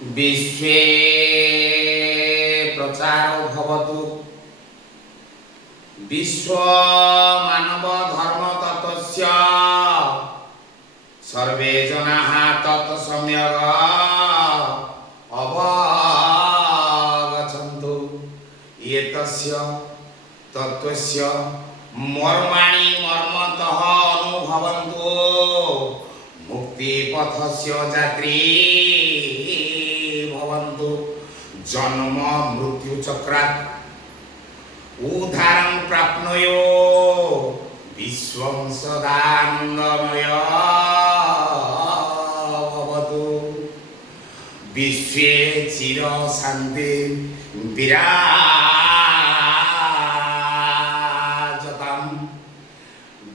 विश्वे प्रचारो भवतु विश्व मानव धर्म तत्त्वस्य सर्वे जनाः तत् सम्यक् अवगच्छन्तु एतस्य तत्त्वस्य मर्माणि मर्मतः अनुभवन्तु मुक्ति पथस्य यात्री भवन्तु जन्म मृत्यु चक्रात् उद्धारं प्राप्नुयो विश्वं सदानन्दमय भवतु विश्वे चिर शान्ति विराजताम्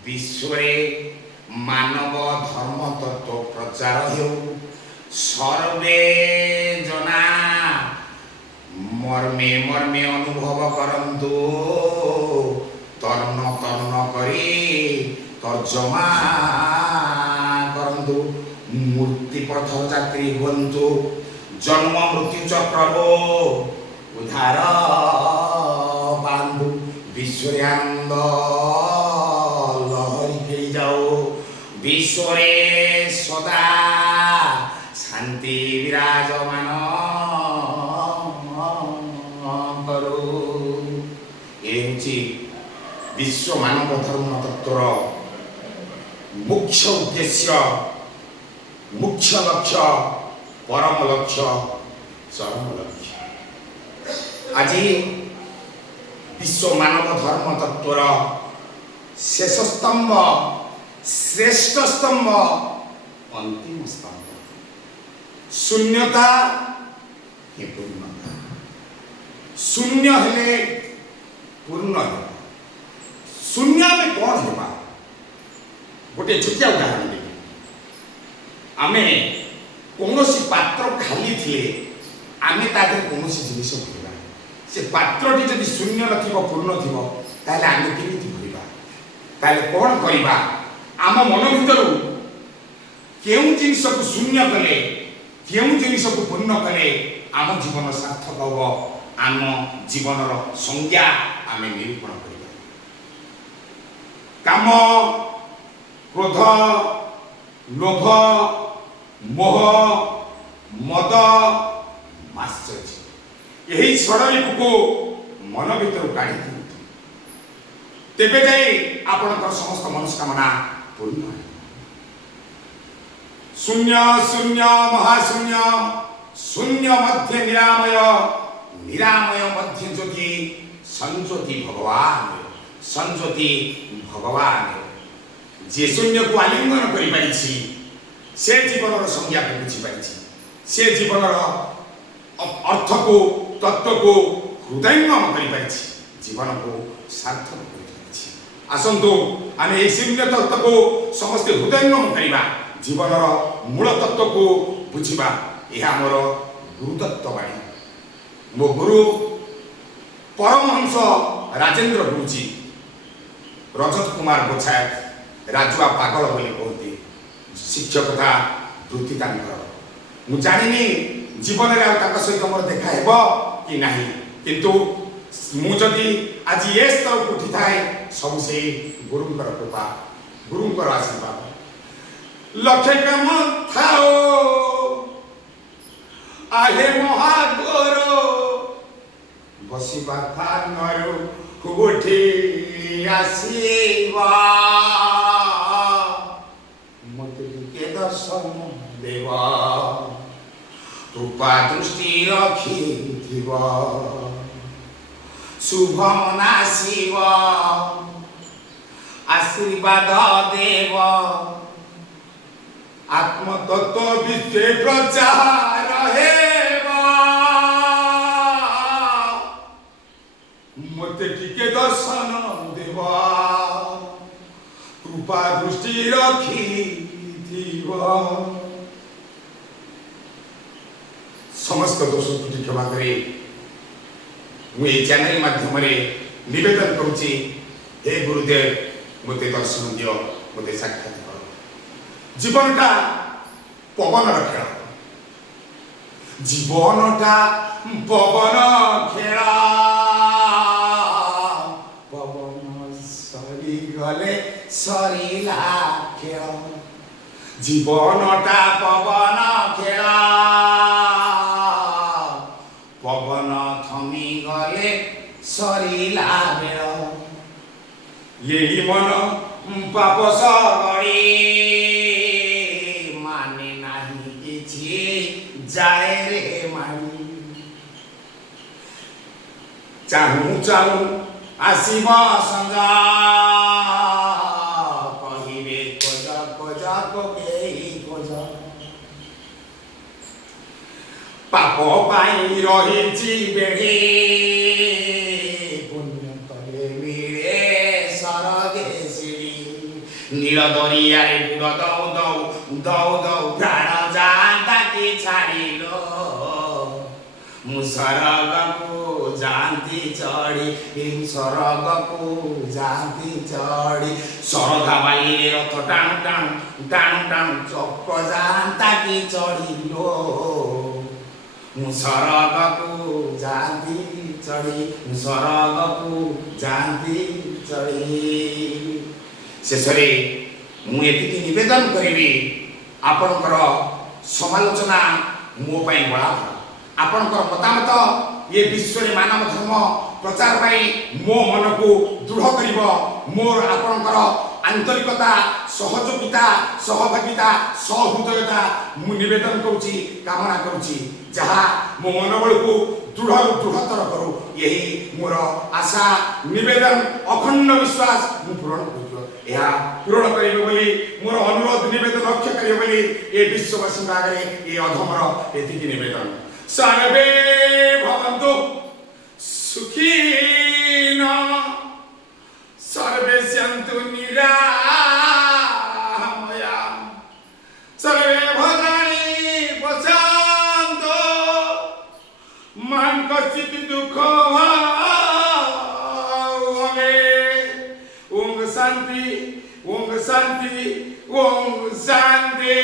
विश्वे मानव धर्म तत्व प्रचार हो सर्वे जना मर्मे मर्मे अनुभव करन्तु तर्ण तर्ण करी तर्जमा करन्तु मुक्ति पथ यात्री हुअन्तु जन्म मृत्यु चक्ररो उद्धार पान्तु विश्वरे आनन्द लहरी खेली जाओ विश्वरे सदा शांति विराजमान करो। ये विश्व मानव धर्म तत्वर मुख्य उद्देश्य मुख्य लक्ष्य परम लक्ष्य चरम लक्ष्य। आज विश्व मानव धर्म तत्वर शेष स्तंभ श्रेष्ठ स्तंभ अंतिम स्तंभ शून्यता ही पूर्णता शून्य हेले पूर्ण हो शून्य में कौन होगा गोटे छुटिया उदाहरण देवी आमे कौन पात्र खाली थे आमे तादे कौन जिनिस भरवा से पात्रटी जदि शून्य नथिबो पूर्ण थिबो ताले आमे केमिति भरवा ताले कौन करबा आम मन भीतर केउ जिनिस को शून्य कले केउ जिनिस को पूर्ण कले आम जीवन सार्थक हो आम जीवनर संज्ञा आमे निरूपण करबा काम क्रोध लोभ मोह मद माश्चर्य यही षडरिपु को मन भीतर काढ़ी दियंतु तेबे जाई आपनकर समस्त मनस्कामना पूर्ण हो। शून्य शून्य महाशून्य शून्य मध्य निरामय निरामय मध्य ज्योति संज्योति भगवान जे शून्य को आलिंगन करि पारिछि से जीवनर संज्ञा को बुझी पारिछि से जीवनर अर्थ को तत्व को हृदयंगम करि पारिछि जीवन को सार्थक करि पारिछि। आसंतु आमे ए शून्य तत्व को समस्त हृदयंगम करिबा जीवनर मूल तत्व को बुझिबा यह मोर गुरुतत्व बाणी मो गुरु परमहंस राजेंद्र गुरुजी रजत कुमार गोछायत राजुआ पागल बोली कहते शिक्षकता वृत्ति तांकर मु जानिनी जीवन रे आ सहित मोर देखा हेबो कि नाही किंतु मु जदि आज ये स्तर को उठी थाए सब से गुरुंकर कृपा गुरुंकर आशीर्वाद लक्ष्य कम थाओ आहे महागोर बसिबा थानरो उठी आसीबा मते के दर्शन देवा कृपा दृष्टि रखी दिवा शुभ मनासीब आशीर्वाद देव आत्मतत्व विश्व प्रचार हेबा मते टिके दर्शन देवा कृपा दृष्टि रखी दिवा समस्त दोष त्रुटि क्षमा करे मु ए चैनल माध्यम रे निवेदन करूची हे गुरुदेव मते दर्शन दियो मते साक्षात करो जीवन का पवन खेल জীবনটা পবন খেলা পবন সরিগলে সরিলা খেল জীবনটা পবন খেলা পবন থমি গলে সরিলা বেল এই মন পাপ সগড়ি মানে নাহি কিছু যায় রে মানি চাহু চাহু আসিব সঞ্জ কহিবে কোজ কোজ কোকেই কোজ পাপ পাই রহিছি বেড়ে পুণ্য কলে মিলে সরগে সিঁড়ি নীল দরিয়ারে বুড় দৌ দৌ দৌ দৌ প্রাণ জানতাকে ছাড়িল ମୁଁ ସରଗକୁ ଯାଆନ୍ତି ଚଢ଼ି ସରଗକୁ ଯାଆନ୍ତି ଚଢ଼ି ଶରଧା ବାଲିରେ ରଥ ଟାଣୁ ଟାଣୁ ଟାଣୁ ଟାଣୁ ଚକ ଯାଆନ୍ତା କି ଚଢ଼ିଲୋ ମୁଁ ସରଗକୁ ଯାଆନ୍ତି ଚଢ଼ି ମୁଁ ସରଗକୁ ଯାଆନ୍ତି ଚଢ଼ି ଶେଷରେ ମୁଁ ଏତିକି ନିବେଦନ କରିବି ଆପଣଙ୍କର ସମାଲୋଚନା ମୋ ପାଇଁ ବଳାବଳ ଆପଣଙ୍କର ମତାମତ ଏ ବିଶ୍ୱରେ ମାନବ ଧର୍ମ ପ୍ରଚାର ପାଇଁ ମୋ ମନକୁ ଦୃଢ଼ କରିବ ମୋର ଆପଣଙ୍କର ଆନ୍ତରିକତା ସହଯୋଗିତା ସହଭାଗିତା ସହୃଦୟତା ମୁଁ ନିବେଦନ କରୁଛି କାମନା କରୁଛି ଯାହା ମୋ ମନୋବଳକୁ ଦୃଢ଼ରୁ ଦୃଢ଼ତର କରୁ ଏହି ମୋର ଆଶା ନିବେଦନ ଅଖଣ୍ଡ ବିଶ୍ୱାସ ମୁଁ ପୂରଣ କରୁଛି ଏହା ପୂରଣ କରିବେ ବୋଲି ମୋର ଅନୁରୋଧ ନିବେଦନ ରକ୍ଷା କରିବେ ବୋଲି ଏ ବିଶ୍ୱବାସୀଙ୍କ ଆଗରେ ଏ ଅଧମର ଏତିକି ନିବେଦନ सर्वे भवन्तु सुखिनः सर्वे सन्तु निरामया सर्वे भद्राणि पश्यन्तु मा कश्चित् दुःखं भवेत्। ओम शांति ओम शांति ओम शांति।